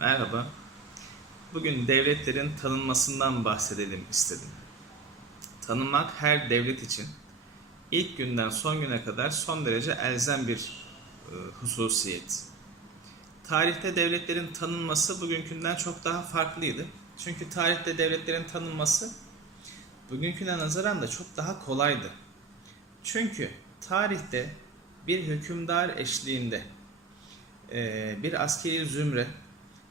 Merhaba. Bugün devletlerin tanınmasından bahsedelim istedim. Tanınmak her devlet için ilk günden son güne kadar son derece elzem bir e, hususiyet. Tarihte devletlerin tanınması bugünkünden çok daha farklıydı. Çünkü tarihte devletlerin tanınması bugünküne nazaran da çok daha kolaydı. Çünkü tarihte bir hükümdar eşliğinde e, bir askeri zümre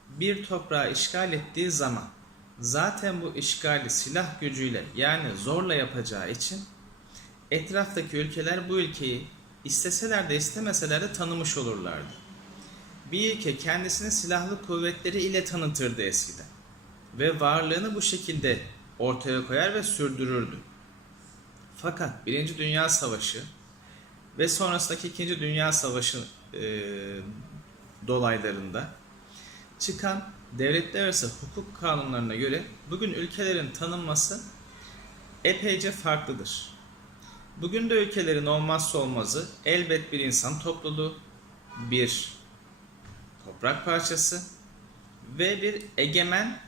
bir toprağı işgal ettiği zaman zaten bu işgali silah gücüyle yani zorla yapacağı için etraftaki ülkeler bu ülkeyi isteseler de istemeseler de tanımış olurlardı. Bir ülke kendisini silahlı kuvvetleri ile tanıtırdı eskiden ve varlığını bu şekilde ortaya koyar ve sürdürürdü. Fakat Birinci Dünya Savaşı ve sonrasındaki İkinci Dünya Savaşı e, dolaylarında çıkan devletler arası hukuk kanunlarına göre bugün ülkelerin tanınması epeyce farklıdır. Bugün de ülkelerin olmazsa olmazı elbet bir insan topluluğu, bir toprak parçası ve bir egemen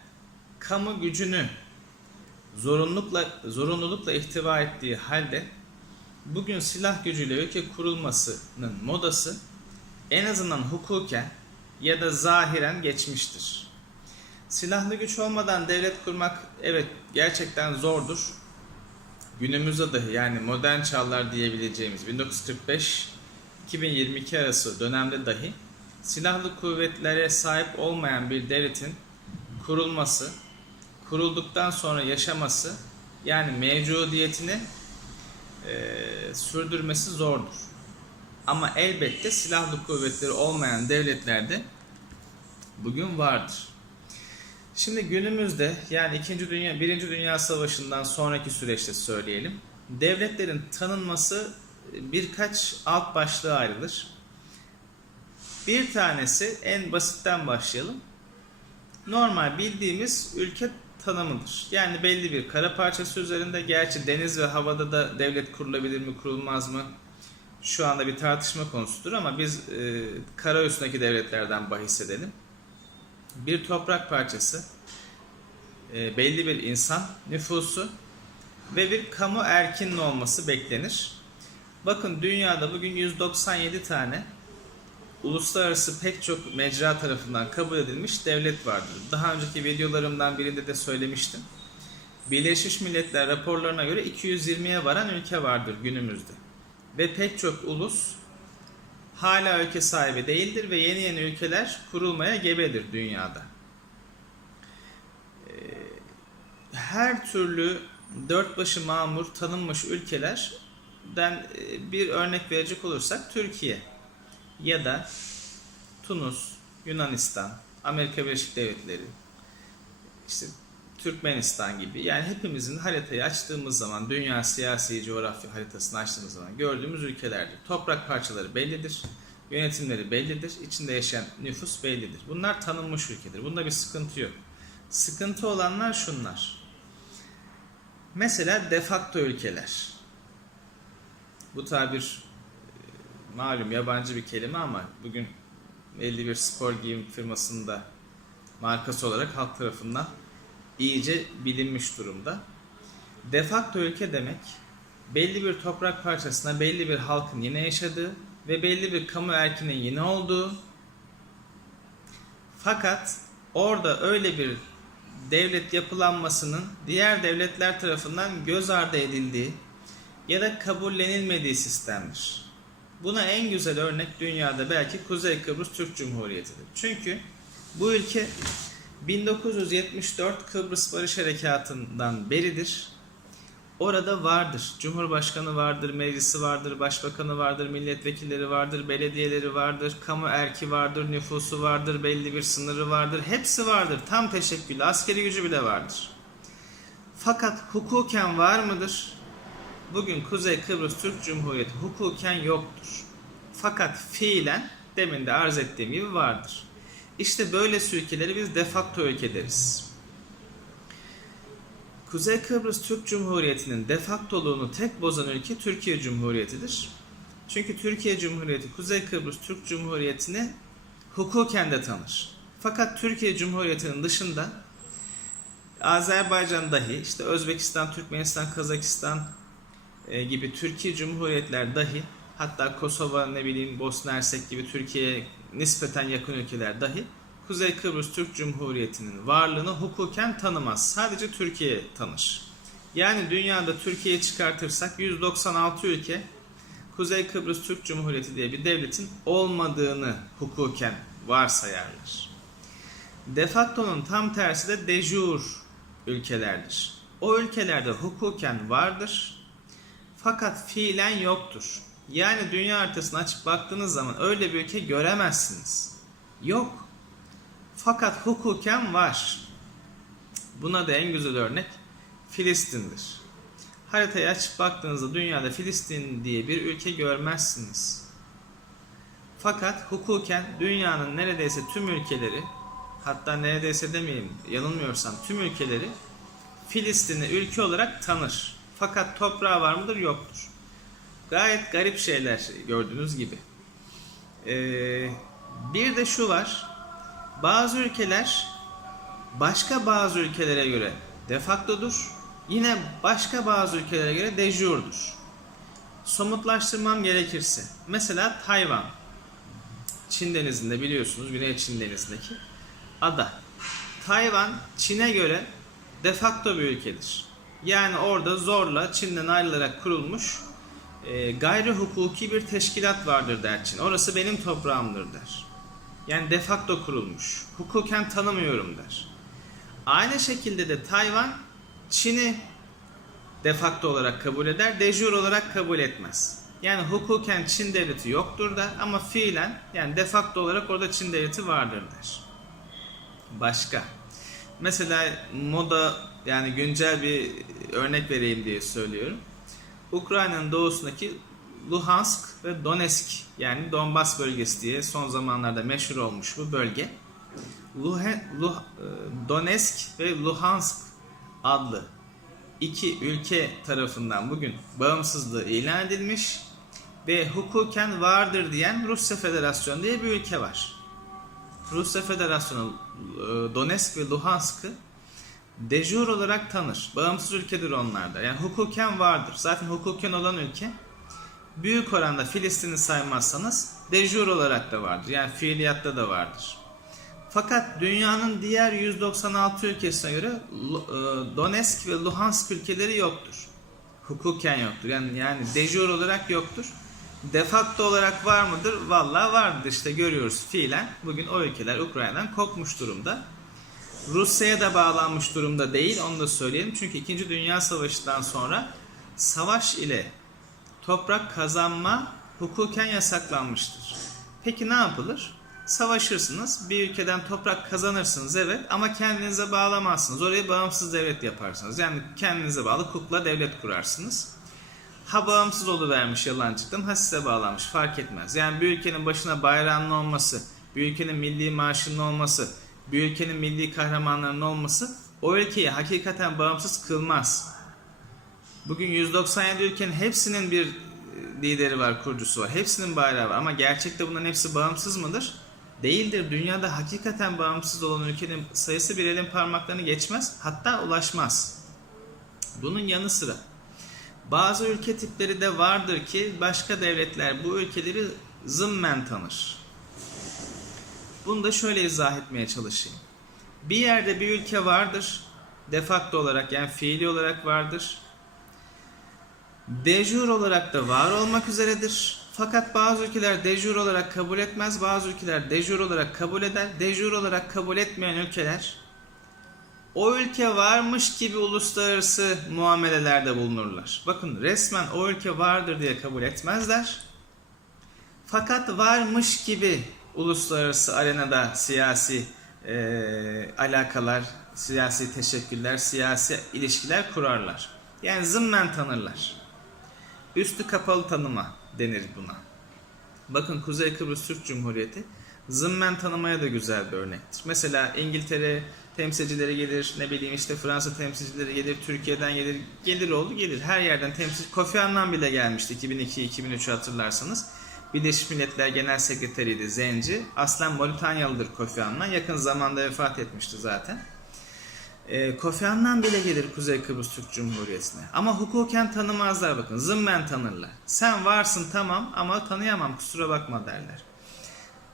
kamu gücünü zorunlulukla zorunlulukla ihtiva ettiği halde bugün silah gücüyle ülke kurulmasının modası en azından hukuken ya da zahiren geçmiştir. Silahlı güç olmadan devlet kurmak evet gerçekten zordur. Günümüzde dahi yani modern çağlar diyebileceğimiz 1945-2022 arası dönemde dahi silahlı kuvvetlere sahip olmayan bir devletin kurulması, kurulduktan sonra yaşaması yani mevcudiyetini e, sürdürmesi zordur. Ama elbette silahlı kuvvetleri olmayan devletlerde bugün vardır. Şimdi günümüzde yani 2. Dünya 1. Dünya Savaşı'ndan sonraki süreçte söyleyelim. Devletlerin tanınması birkaç alt başlığa ayrılır. Bir tanesi en basitten başlayalım. Normal bildiğimiz ülke tanımıdır. Yani belli bir kara parçası üzerinde gerçi deniz ve havada da devlet kurulabilir mi kurulmaz mı? Şu anda bir tartışma konusudur ama biz e, kara üstündeki devletlerden bahis edelim. Bir toprak parçası, e, belli bir insan nüfusu ve bir kamu erkinin olması beklenir. Bakın dünyada bugün 197 tane uluslararası pek çok mecra tarafından kabul edilmiş devlet vardır. Daha önceki videolarımdan birinde de söylemiştim. Birleşmiş Milletler raporlarına göre 220'ye varan ülke vardır günümüzde ve pek çok ulus hala ülke sahibi değildir ve yeni yeni ülkeler kurulmaya gebedir dünyada. Ee, her türlü dört başı mamur tanınmış ülkelerden e, bir örnek verecek olursak Türkiye ya da Tunus, Yunanistan, Amerika Birleşik Devletleri, işte Türkmenistan gibi yani hepimizin haritayı açtığımız zaman dünya siyasi coğrafya haritasını açtığımız zaman gördüğümüz ülkelerdir. Toprak parçaları bellidir, yönetimleri bellidir, içinde yaşayan nüfus bellidir. Bunlar tanınmış ülkedir. Bunda bir sıkıntı yok. Sıkıntı olanlar şunlar. Mesela defakto ülkeler. Bu tabir e, malum yabancı bir kelime ama bugün belli bir spor giyim firmasında markası olarak halk tarafından iyice bilinmiş durumda. Defakto ülke demek belli bir toprak parçasına belli bir halkın yine yaşadığı ve belli bir kamu erkinin yine olduğu fakat orada öyle bir devlet yapılanmasının diğer devletler tarafından göz ardı edildiği ya da kabullenilmediği sistemdir. Buna en güzel örnek dünyada belki Kuzey Kıbrıs Türk Cumhuriyeti'dir. Çünkü bu ülke 1974 Kıbrıs Barış Harekatı'ndan beridir. Orada vardır. Cumhurbaşkanı vardır, meclisi vardır, başbakanı vardır, milletvekilleri vardır, belediyeleri vardır, kamu erki vardır, nüfusu vardır, belli bir sınırı vardır. Hepsi vardır. Tam teşekküllü. Askeri gücü bile vardır. Fakat hukuken var mıdır? Bugün Kuzey Kıbrıs Türk Cumhuriyeti hukuken yoktur. Fakat fiilen demin de arz ettiğim gibi vardır. İşte böyle ülkeleri biz defakto ülke deriz. Kuzey Kıbrıs Türk Cumhuriyeti'nin defaktoluğunu tek bozan ülke Türkiye Cumhuriyeti'dir. Çünkü Türkiye Cumhuriyeti Kuzey Kıbrıs Türk Cumhuriyeti'ni hukuken de tanır. Fakat Türkiye Cumhuriyeti'nin dışında Azerbaycan dahi, işte Özbekistan, Türkmenistan, Kazakistan e, gibi Türkiye Cumhuriyetler dahi, hatta Kosova, ne bileyim Bosna Hersek gibi Türkiye'ye nispeten yakın ülkeler dahi Kuzey Kıbrıs Türk Cumhuriyeti'nin varlığını hukuken tanımaz. Sadece Türkiye tanır. Yani dünyada Türkiye'yi çıkartırsak 196 ülke Kuzey Kıbrıs Türk Cumhuriyeti diye bir devletin olmadığını hukuken varsayarlar. De facto'nun tam tersi de de jure ülkelerdir. O ülkelerde hukuken vardır fakat fiilen yoktur. Yani dünya haritasını açıp baktığınız zaman öyle bir ülke göremezsiniz. Yok. Fakat hukuken var. Buna da en güzel örnek Filistin'dir. Haritayı açıp baktığınızda dünyada Filistin diye bir ülke görmezsiniz. Fakat hukuken dünyanın neredeyse tüm ülkeleri hatta neredeyse demeyeyim yanılmıyorsam tüm ülkeleri Filistin'i ülke olarak tanır. Fakat toprağı var mıdır? Yoktur. Gayet garip şeyler gördüğünüz gibi. Ee, bir de şu var. Bazı ülkeler başka bazı ülkelere göre de facto'dur. Yine başka bazı ülkelere göre de jure'dur. Somutlaştırmam gerekirse. Mesela Tayvan. Çin denizinde biliyorsunuz Güney Çin denizindeki ada. Tayvan Çin'e göre de facto bir ülkedir. Yani orada zorla Çin'den ayrılarak kurulmuş e, gayri hukuki bir teşkilat vardır der Çin. Orası benim toprağımdır der. Yani de facto kurulmuş. Hukuken tanımıyorum der. Aynı şekilde de Tayvan Çin'i de facto olarak kabul eder, de jure olarak kabul etmez. Yani hukuken Çin devleti yoktur der ama fiilen yani de facto olarak orada Çin devleti vardır der. Başka. Mesela moda yani güncel bir örnek vereyim diye söylüyorum. Ukrayna'nın doğusundaki Luhansk ve Donetsk yani Donbas bölgesi diye son zamanlarda meşhur olmuş bu bölge. Luhe, Luh, e, Donetsk ve Luhansk adlı iki ülke tarafından bugün bağımsızlığı ilan edilmiş ve hukuken vardır diyen Rusya Federasyonu diye bir ülke var. Rusya Federasyonu e, Donetsk ve Luhansk'ı de jure olarak tanır. Bağımsız ülkedir onlar da. Yani hukuken vardır. Zaten hukuken olan ülke büyük oranda Filistin'i saymazsanız de jure olarak da vardır. Yani fiiliyatta da vardır. Fakat dünyanın diğer 196 ülkesine göre e, Donetsk ve Luhansk ülkeleri yoktur. Hukuken yoktur. Yani yani de jure olarak yoktur. De facto olarak var mıdır? Vallahi vardır. İşte görüyoruz fiilen. Bugün o ülkeler Ukrayna'dan kopmuş durumda. Rusya'ya da bağlanmış durumda değil. Onu da söyleyelim. Çünkü 2. Dünya Savaşı'ndan sonra savaş ile toprak kazanma hukuken yasaklanmıştır. Peki ne yapılır? Savaşırsınız, bir ülkeden toprak kazanırsınız evet ama kendinize bağlamazsınız. Orayı bağımsız devlet yaparsınız. Yani kendinize bağlı kukla devlet kurarsınız. Ha bağımsız oluvermiş yalancıktan ha size bağlanmış fark etmez. Yani bir ülkenin başına bayrağının olması, bir ülkenin milli marşının olması, bir ülkenin milli kahramanlarının olması o ülkeyi hakikaten bağımsız kılmaz. Bugün 197 ülkenin hepsinin bir e, lideri var, kurucusu var. Hepsinin bayrağı var ama gerçekte bunların hepsi bağımsız mıdır? Değildir. Dünyada hakikaten bağımsız olan ülkenin sayısı bir elin parmaklarını geçmez. Hatta ulaşmaz. Bunun yanı sıra bazı ülke tipleri de vardır ki başka devletler bu ülkeleri zımmen tanır. Bunu da şöyle izah etmeye çalışayım. Bir yerde bir ülke vardır. De facto olarak yani fiili olarak vardır. De olarak da var olmak üzeredir. Fakat bazı ülkeler de olarak kabul etmez, bazı ülkeler de olarak kabul eder. De olarak kabul etmeyen ülkeler o ülke varmış gibi uluslararası muamelelerde bulunurlar. Bakın resmen o ülke vardır diye kabul etmezler. Fakat varmış gibi uluslararası arenada siyasi eee, alakalar, siyasi teşekküller, siyasi ilişkiler kurarlar. Yani zımmen tanırlar. Üstü kapalı tanıma denir buna. Bakın Kuzey Kıbrıs Türk Cumhuriyeti zımmen tanımaya da güzel bir örnektir. Mesela İngiltere temsilcileri gelir, ne bileyim işte Fransa temsilcileri gelir, Türkiye'den gelir, gelir oldu gelir. Her yerden temsil. Kofi Annan bile gelmişti 2002-2003 hatırlarsanız. Birleşmiş Milletler Genel Sekreteriydi Zenci. Aslen Moritanyalıdır Kofi Annan. Yakın zamanda vefat etmişti zaten. E, Kofi Annan bile gelir Kuzey Kıbrıs Türk Cumhuriyeti'ne. Ama hukuken tanımazlar bakın. Zımmen tanırlar. Sen varsın tamam ama tanıyamam kusura bakma derler.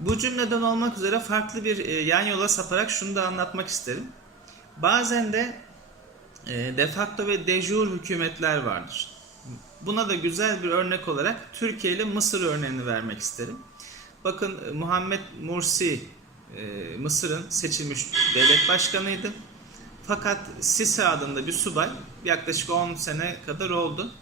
Bu cümleden olmak üzere farklı bir e, yan yola saparak şunu da anlatmak isterim. Bazen de e, de facto ve de jure hükümetler vardır. Buna da güzel bir örnek olarak Türkiye ile Mısır örneğini vermek isterim. Bakın e, Muhammed Mursi e, Mısır'ın seçilmiş devlet başkanıydı. Fakat Sisi adında bir subay yaklaşık 10 sene kadar oldu.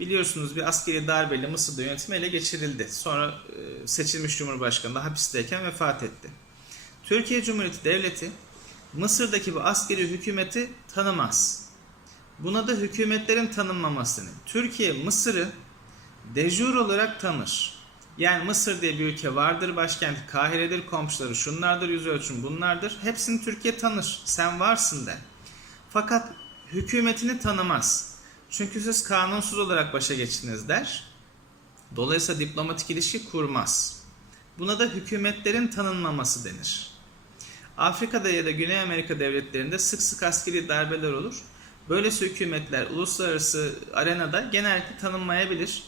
Biliyorsunuz bir askeri darbeyle Mısır'da yönetimi ele geçirildi. Sonra e, seçilmiş Cumhurbaşkanı da hapisteyken vefat etti. Türkiye Cumhuriyeti Devleti Mısır'daki bu askeri hükümeti tanımaz. Buna da hükümetlerin tanınmamasını. Türkiye Mısır'ı dejur olarak tanır. Yani Mısır diye bir ülke vardır, başkenti Kahire'dir, komşuları şunlardır, yüz ölçüm bunlardır. Hepsini Türkiye tanır. Sen varsın de. Fakat hükümetini tanımaz. Çünkü siz kanunsuz olarak başa geçtiniz der. Dolayısıyla diplomatik ilişki kurmaz. Buna da hükümetlerin tanınmaması denir. Afrika'da ya da Güney Amerika devletlerinde sık sık askeri darbeler olur. Böylesi hükümetler uluslararası arenada genellikle tanınmayabilir.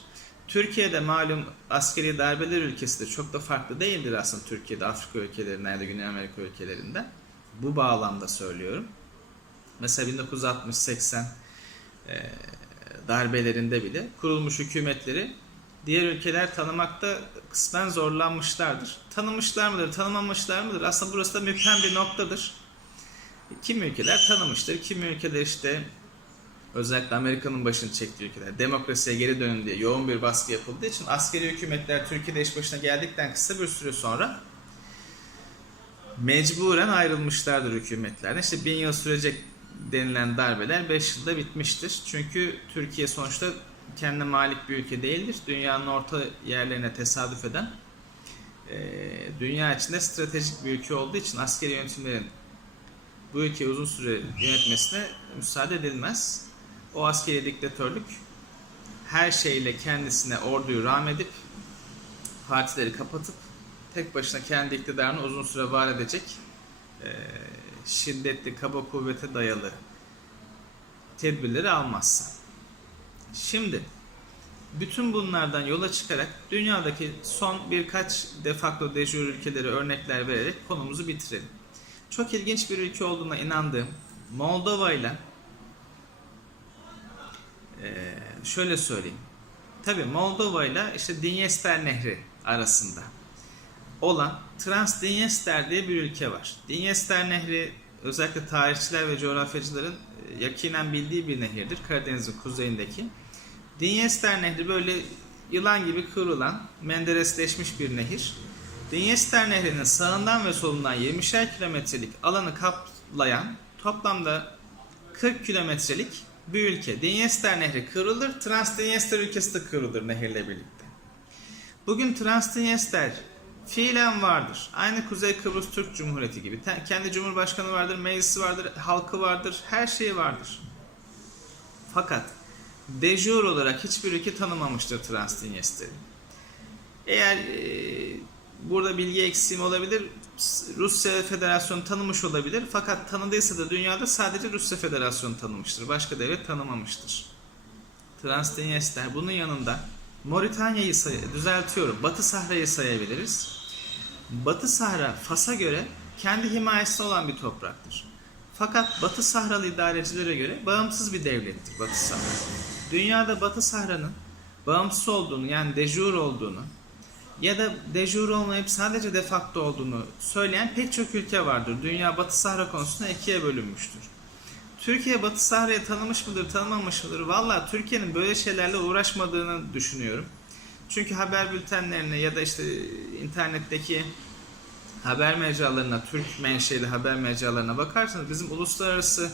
Türkiye'de malum askeri darbeler ülkesi de çok da farklı değildir aslında Türkiye'de Afrika ülkelerinden ya da Güney Amerika ülkelerinden. Bu bağlamda söylüyorum. Mesela 1960-80 e, darbelerinde bile kurulmuş hükümetleri diğer ülkeler tanımakta kısmen zorlanmışlardır. Tanımışlar mıdır, tanımamışlar mıdır? Aslında burası da müphem bir noktadır. Kimi ülkeler tanımıştır, kimi ülkeler işte özellikle Amerika'nın başını çektiği ülkeler demokrasiye geri dönün diye yoğun bir baskı yapıldığı için askeri hükümetler Türkiye'de iş başına geldikten kısa bir süre sonra mecburen ayrılmışlardır hükümetlerden. İşte bin yıl sürecek denilen darbeler 5 yılda bitmiştir. Çünkü Türkiye sonuçta kendine malik bir ülke değildir. Dünyanın orta yerlerine tesadüf eden dünya içinde stratejik bir ülke olduğu için askeri yönetimlerin bu ülkeyi uzun süre yönetmesine müsaade edilmez. O askeri diktatörlük her şeyle kendisine orduyu rahmedip partileri kapatıp tek başına kendi iktidarını uzun süre var edecek e, şiddetli kaba kuvvete dayalı tedbirleri almazsa. Şimdi bütün bunlardan yola çıkarak dünyadaki son birkaç de facto de jure ülkeleri örnekler vererek konumuzu bitirelim. Çok ilginç bir ülke olduğuna inandığım Moldova ile eee, şöyle söyleyeyim. Tabi Moldova ile işte Dinyester Nehri arasında olan Transdinyester diye bir ülke var. Dinyester Nehri özellikle tarihçiler ve coğrafyacıların e, yakinen bildiği bir nehirdir. Karadeniz'in kuzeyindeki. Dinyester Nehri böyle yılan gibi kıvrılan, menderesleşmiş bir nehir. Dinyester Nehri'nin sağından ve solundan 20'şer kilometrelik alanı kaplayan toplamda 40 kilometrelik bir ülke. Dinyester Nehri kırılır, Transdinyester ülkesi de kırılır nehirle birlikte. Bugün Transdinyester fiilen vardır. Aynı Kuzey Kıbrıs Türk Cumhuriyeti gibi. Kendi cumhurbaşkanı vardır, meclisi vardır, halkı vardır, her şeyi vardır. Fakat de olarak hiçbir ülke tanımamıştır Transdinyester'i. Eğer e, burada bilgi eksiğim olabilir, Rusya Federasyonu tanımış olabilir. Fakat tanıdıysa da dünyada sadece Rusya Federasyonu tanımıştır. Başka devlet tanımamıştır. Transdinyester bunun yanında Moritanya'yı say düzeltiyorum. Batı Sahra'yı sayabiliriz. Batı Sahra Fas'a göre kendi himayesinde olan bir topraktır. Fakat Batı Sahralı idarecilere göre bağımsız bir devlettir Batı Sahra. Dünyada Batı Sahra'nın bağımsız olduğunu yani de jure olduğunu ya da de jure olmayıp sadece de facto olduğunu söyleyen pek çok ülke vardır. Dünya Batı Sahra konusunda ikiye bölünmüştür. Türkiye Batı Sahra'yı tanımış mıdır, tanımamış mıdır? Valla Türkiye'nin böyle şeylerle uğraşmadığını düşünüyorum. Çünkü haber bültenlerine ya da işte internetteki haber mecralarına, Türk menşeli haber mecralarına bakarsanız bizim uluslararası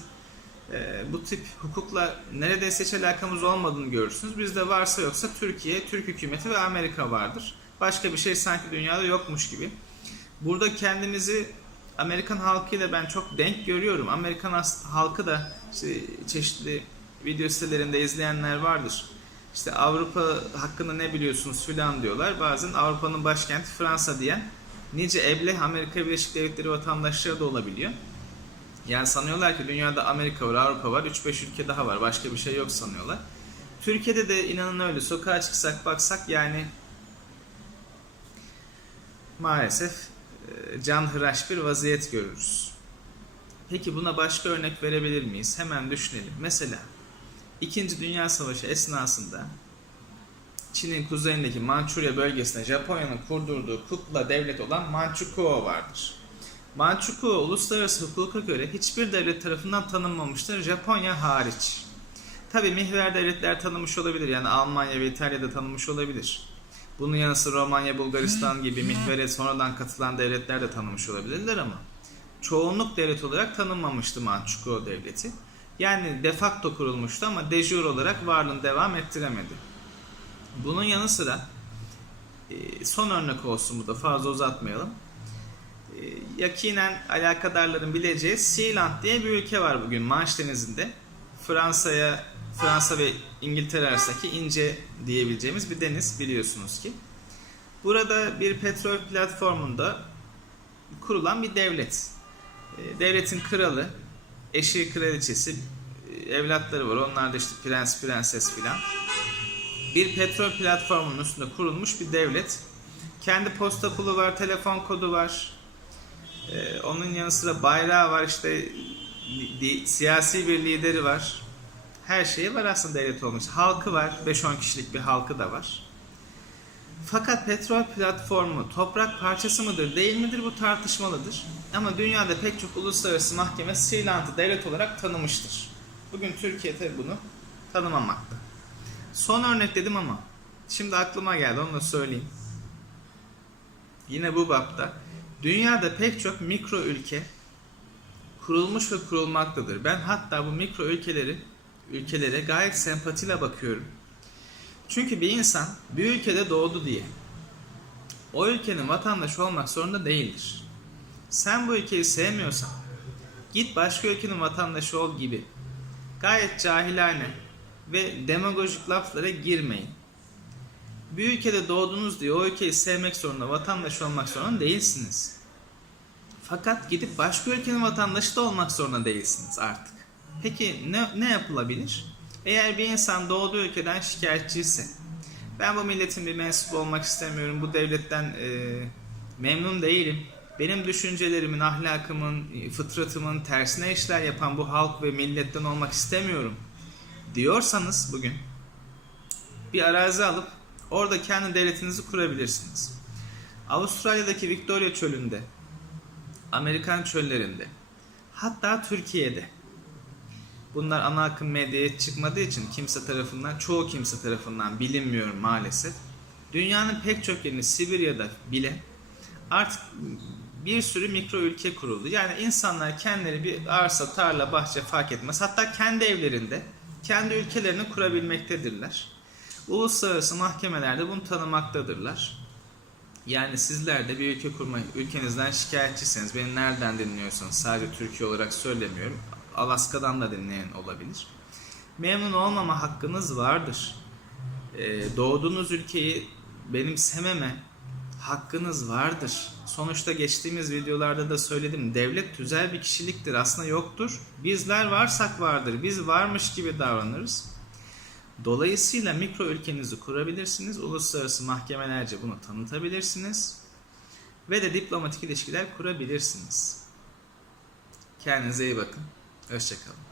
e, bu tip hukukla neredeyse hiç alakamız olmadığını görürsünüz. Bizde varsa yoksa Türkiye, Türk hükümeti ve Amerika vardır. Başka bir şey sanki dünyada yokmuş gibi. Burada kendimizi Amerikan halkıyla ben çok denk görüyorum. Amerikan halkı da işte çeşitli video sitelerinde izleyenler vardır. işte Avrupa hakkında ne biliyorsunuz filan diyorlar. Bazen Avrupa'nın başkenti Fransa diyen nice ebleh Amerika Birleşik Devletleri vatandaşları da olabiliyor. Yani sanıyorlar ki dünyada Amerika var, Avrupa var, 3-5 ülke daha var. Başka bir şey yok sanıyorlar. Türkiye'de de inanın öyle. Sokağa çıksak baksak yani maalesef e, canhıraş bir vaziyet görürüz. Peki buna başka örnek verebilir miyiz? Hemen düşünelim. Mesela İkinci Dünya Savaşı esnasında Çin'in kuzeyindeki Mançurya bölgesinde Japonya'nın kurdurduğu kukla devlet olan Manchukuo vardır. Manchukuo uluslararası hukuka göre hiçbir devlet tarafından tanınmamıştır Japonya hariç. Tabi mihver devletler tanımış olabilir yani Almanya ve İtalya'da tanımış olabilir. Bunun yanı sıra Romanya, Bulgaristan gibi mihvere sonradan katılan devletler de tanımış olabilirler ama çoğunluk devlet olarak tanınmamıştı Manchukuo devleti. Yani de facto kurulmuştu ama de jure olarak varlığını devam ettiremedi. Bunun yanı sıra e, son örnek olsun bu da fazla uzatmayalım. E, Yakinen alakadarların bileceği Sealand diye bir ülke var bugün Manş Denizi'nde. Fransa'ya Fransa ve İngiltere arasındaki ince diyebileceğimiz bir deniz biliyorsunuz ki. Burada bir petrol platformunda kurulan bir devlet. E, Devletin kralı, eşi kraliçesi, e, evlatları var. Onlar da işte prens, prenses filan. Bir petrol platformunun üstünde kurulmuş bir devlet. Kendi posta pulu var, telefon kodu var. E, onun yanı sıra bayrağı var, işte siyasi bir lideri var. Her şeyi var aslında devlet olmuş. Halkı var, 5-10 kişilik bir halkı da var. Fakat petrol platformu toprak parçası mıdır değil midir bu tartışmalıdır. Ama dünyada pek çok uluslararası mahkeme Sri Lanka'yı devlet olarak tanımıştır. Bugün Türkiye tabi bunu tanımamakta. Son örnek dedim ama şimdi aklıma geldi onu da söyleyeyim. Yine bu bapta dünyada pek çok mikro ülke kurulmuş ve kurulmaktadır. Ben hatta bu mikro ülkeleri ülkelere gayet sempatiyle bakıyorum. Çünkü bir insan bir ülkede doğdu diye o ülkenin vatandaşı olmak zorunda değildir. Sen bu ülkeyi sevmiyorsan git başka ülkenin vatandaşı ol gibi gayet cahilane ve demagojik laflara girmeyin. Bir ülkede doğdunuz diye o ülkeyi sevmek zorunda, vatandaş olmak zorunda değilsiniz. Fakat gidip başka ülkenin vatandaşı da olmak zorunda değilsiniz artık. Peki ne, ne yapılabilir? Eğer bir insan doğduğu ülkeden şikayetçiyse, ben bu milletin bir mensubu olmak istemiyorum, bu devletten e, memnun değilim, benim düşüncelerimin, ahlakımın, e, fıtratımın tersine işler yapan bu halk ve milletten olmak istemiyorum diyorsanız bugün bir arazi alıp orada kendi devletinizi kurabilirsiniz. Avustralya'daki Victoria çölünde, Amerikan çöllerinde, hatta Türkiye'de Bunlar ana akım medyaya çıkmadığı için kimse tarafından, çoğu kimse tarafından bilinmiyor maalesef. Dünyanın pek çok yerinde Sibirya'da bile artık bir sürü mikro ülke kuruldu. Yani insanlar kendileri bir arsa, tarla, bahçe fark etmez. Hatta kendi evlerinde, kendi ülkelerini kurabilmektedirler. Uluslararası mahkemelerde bunu tanımaktadırlar. Yani sizler de bir ülke kurma, ülkenizden şikayetçisiniz. Beni nereden dinliyorsanız sadece Türkiye olarak söylemiyorum. Alaska'dan da dinleyen olabilir. Memnun olmama hakkınız vardır. Ee, doğduğunuz ülkeyi benimsememe hakkınız vardır. Sonuçta geçtiğimiz videolarda da söyledim. Devlet tüzel bir kişiliktir. Aslında yoktur. Bizler varsak vardır. Biz varmış gibi davranırız. Dolayısıyla mikro ülkenizi kurabilirsiniz. Uluslararası mahkemelerce bunu tanıtabilirsiniz. Ve de diplomatik ilişkiler kurabilirsiniz. Kendinize iyi bakın. Hoşçakalın.